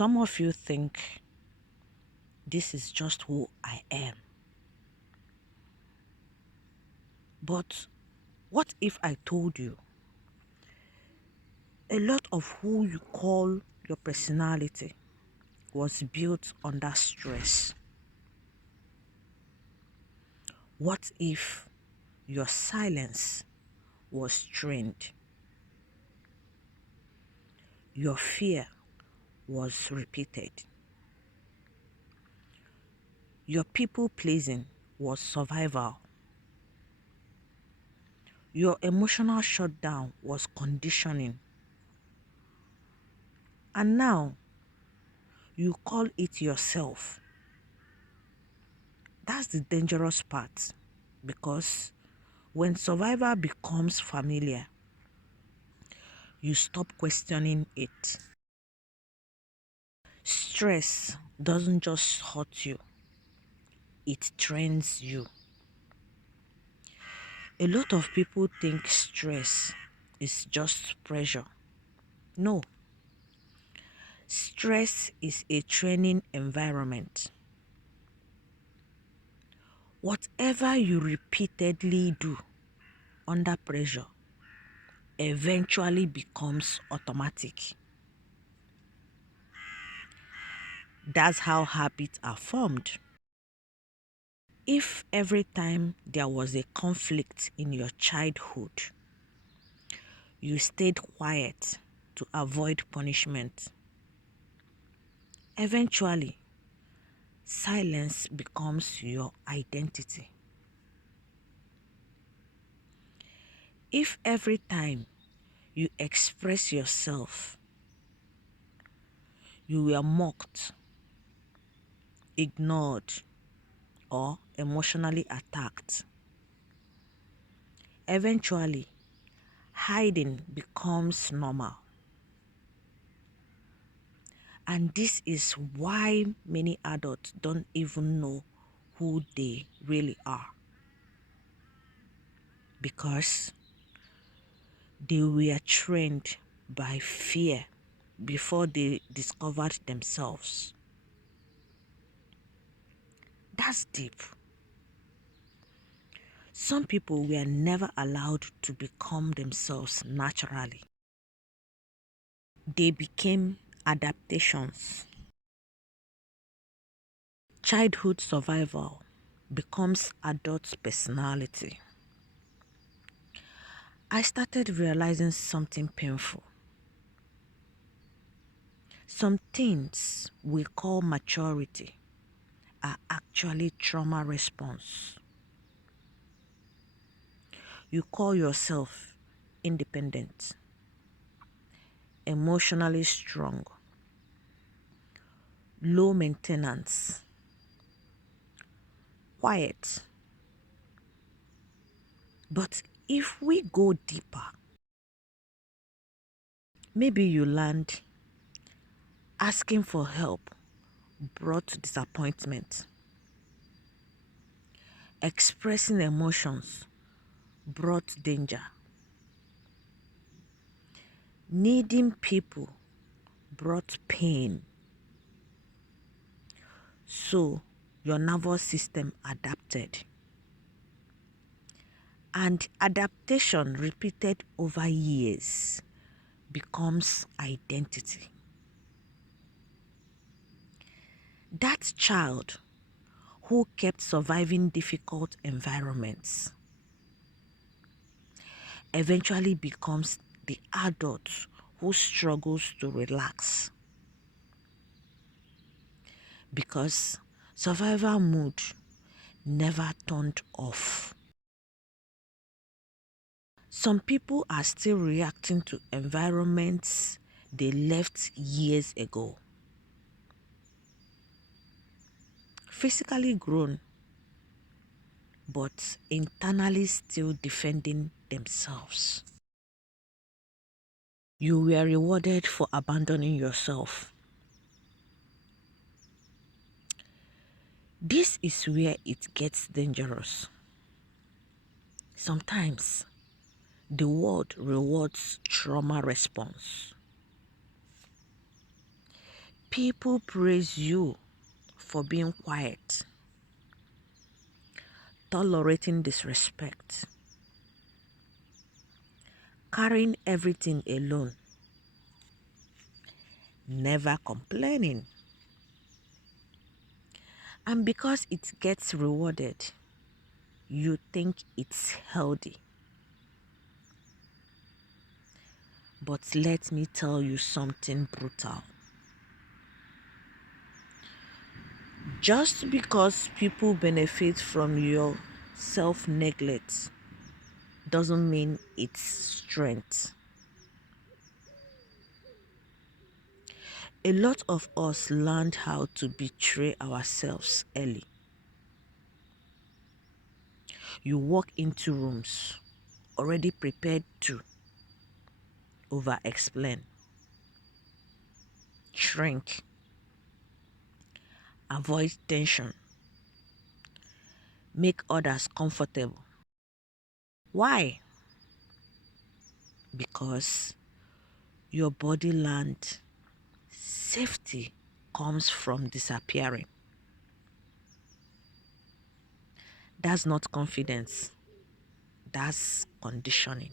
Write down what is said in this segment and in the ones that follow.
Some of you think this is just who I am. But what if I told you a lot of who you call your personality was built under stress? What if your silence was trained? Your fear was repeated. Your people pleasing was survival. Your emotional shutdown was conditioning. And now you call it yourself. That's the dangerous part, because when survival becomes familiar, you stop questioning it. Stress doesn't just hurt you, it trains you. A lot of people think stress is just pressure. No, stress is a training environment. Whatever you repeatedly do under pressure eventually becomes automatic. That's how habits are formed. If every time there was a conflict in your childhood, you stayed quiet to avoid punishment, eventually silence becomes your identity. If every time you express yourself, you were mocked, ignored, or emotionally attacked, eventually hiding becomes normal. And this is why many adults don't even know who they really are, because they were trained by fear before they discovered themselves. That's deep. Some people were never allowed to become themselves naturally. They became adaptations. Childhood survival becomes adult personality. I started realizing something painful. Some things we call maturity are actually trauma response. You call yourself independent, emotionally strong, low maintenance, quiet. But if we go deeper, maybe you learned asking for help brought disappointment. Expressing emotions brought danger. Needing people brought pain. So your nervous system adapted. And adaptation repeated over years becomes identity. That child who kept surviving difficult environments eventually becomes the adult who struggles to relax, because survival mode never turned off. Some people are still reacting to environments they left years ago. Physically grown, but internally still defending themselves. You were rewarded for abandoning yourself. This is where it gets dangerous. Sometimes the world rewards trauma response. People praise you for being quiet, tolerating disrespect, carrying everything alone, never complaining. And because it gets rewarded, you think it's healthy. But let me tell you something brutal. Just because people benefit from your self-neglect doesn't mean it's strength. A lot of us learned how to betray ourselves early. You walk into rooms already prepared to over-explain, shrink, avoid tension, make others comfortable. Why? Because your body learned safety comes from disappearing. That's not confidence, that's conditioning.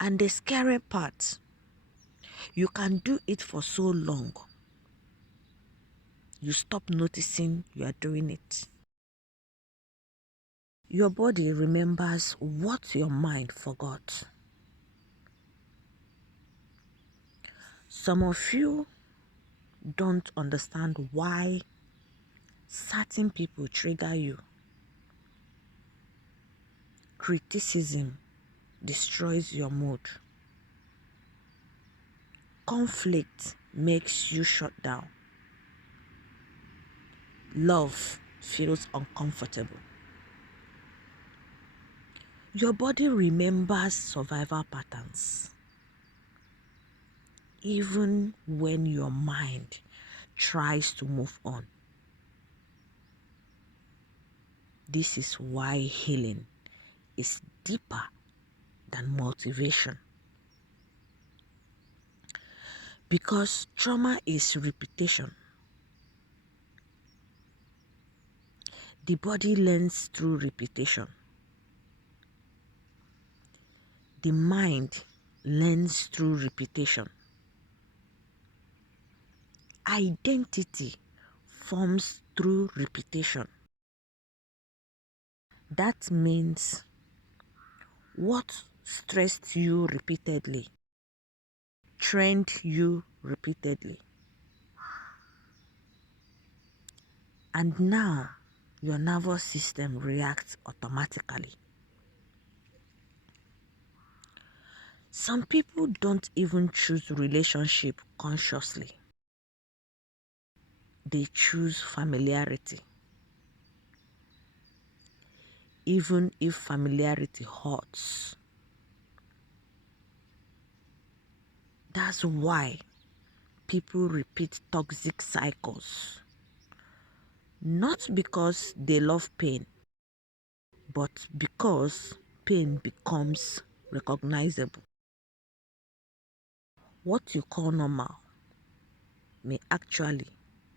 And the scary part, you can do it for so long, you stop noticing you are doing it. Your body remembers what your mind forgot. Some of you don't understand why certain people trigger you. Criticism destroys your mood. Conflict makes you shut down. Love feels uncomfortable. Your body remembers survival patterns. Even when your mind tries to move on. This is why healing is deeper than motivation. Because trauma is repetition. The body learns through repetition. The mind learns through repetition. Identity forms through repetition. That means what stressed you repeatedly, trained you repeatedly. And now your nervous system reacts automatically. Some people don't even choose relationship consciously. They choose familiarity. Even if familiarity hurts. That's why people repeat toxic cycles. Not because they love pain, but because pain becomes recognizable. What you call normal may actually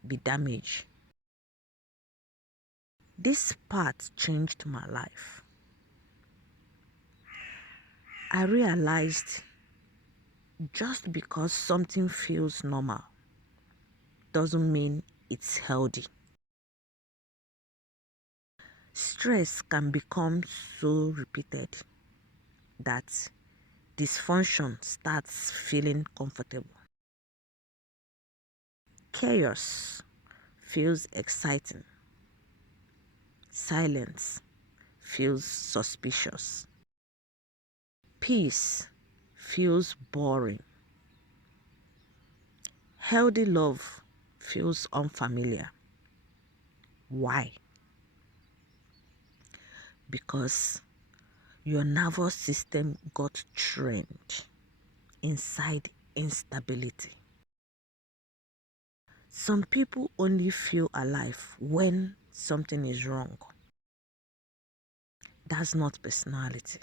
be damage. This part changed my life. I realized just because something feels normal doesn't mean it's healthy. Stress can become so repeated that dysfunction starts feeling comfortable. Chaos feels exciting. Silence feels suspicious. Peace feels boring. Healthy love feels unfamiliar. Why? Because your nervous system got trained inside instability. Some people only feel alive when something is wrong. That's not personality.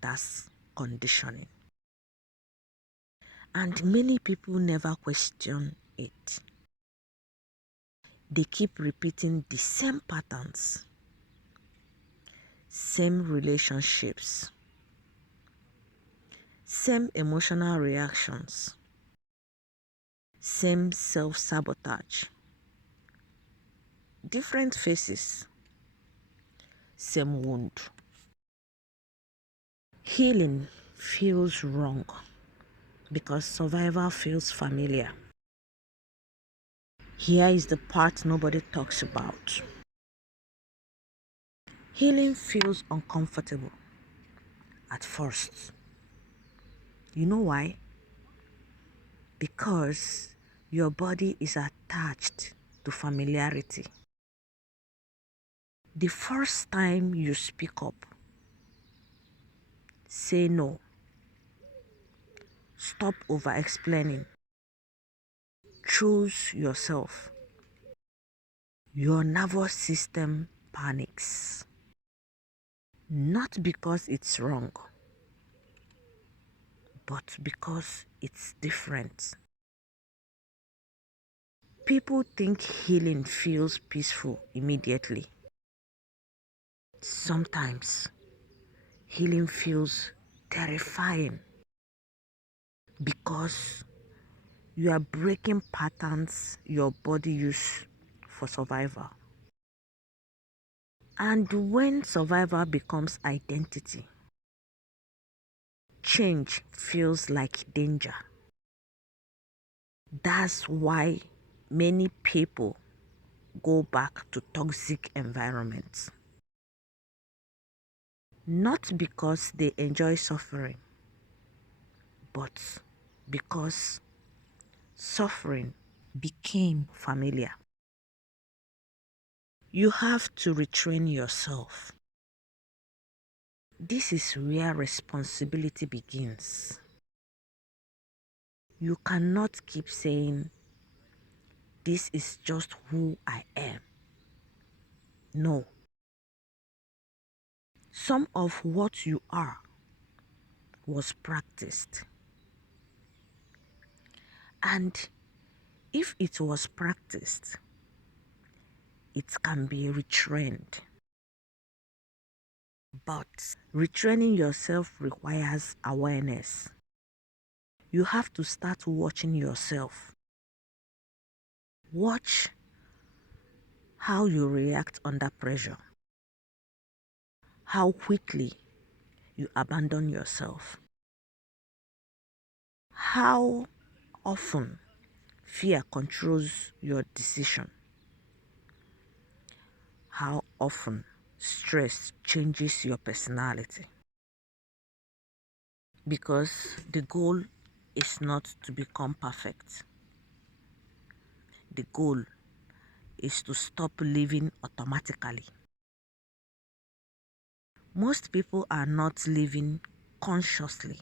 That's conditioning. And many people never question it. They keep repeating the same patterns, same relationships, same emotional reactions, same self-sabotage, different faces, same wound. Healing feels wrong because survival feels familiar. Here is the part nobody talks about. Healing feels uncomfortable at first. You know why? Because your body is attached to familiarity. The first time you speak up, say no, stop over explaining, choose yourself, your nervous system panics. Not because it's wrong, but because it's different. People think healing feels peaceful immediately. Sometimes healing feels terrifying because you are breaking patterns your body used for survival. And when survival becomes identity, change feels like danger. That's why many people go back to toxic environments. Not because they enjoy suffering, but because suffering became familiar. You have to retrain yourself. This is where responsibility begins. You cannot keep saying, "This is just who I am." No. Some of what you are was practiced. And if it was practiced, it can be retrained. But retraining yourself requires awareness. You have to start watching yourself. Watch how you react under pressure, how quickly you abandon yourself, how often fear controls your decision, how often stress changes your personality. Because the goal is not to become perfect. The goal is to stop living automatically. Most people are not living consciously.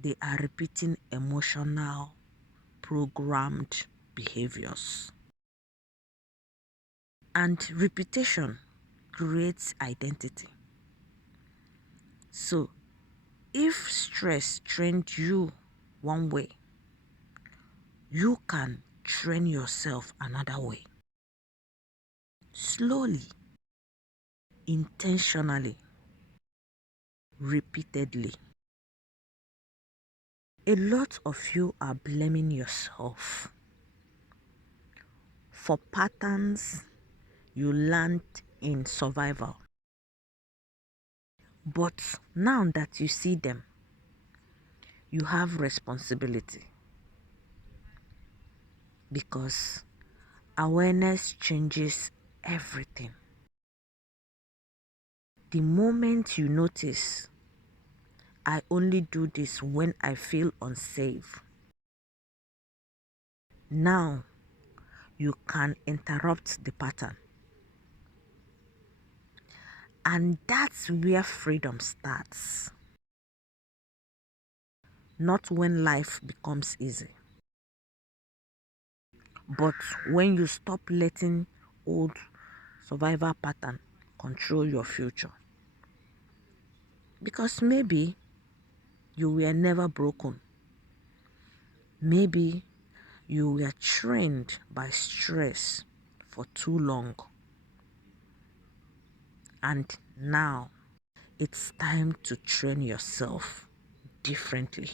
They are repeating emotional, programmed behaviors. And repetition creates identity. So, if stress trained you one way, you can train yourself another way. Slowly, intentionally, repeatedly. A lot of you are blaming yourself for patterns you learned in survival. But now that you see them, you have responsibility because awareness changes everything. The moment you notice, "I only do this when I feel unsafe," now you can interrupt the pattern. And that's where freedom starts. Not when life becomes easy, but when you stop letting old survival pattern control your future. Because maybe You were never broken. Maybe you were trained by stress for too long. And now it's time to train yourself differently.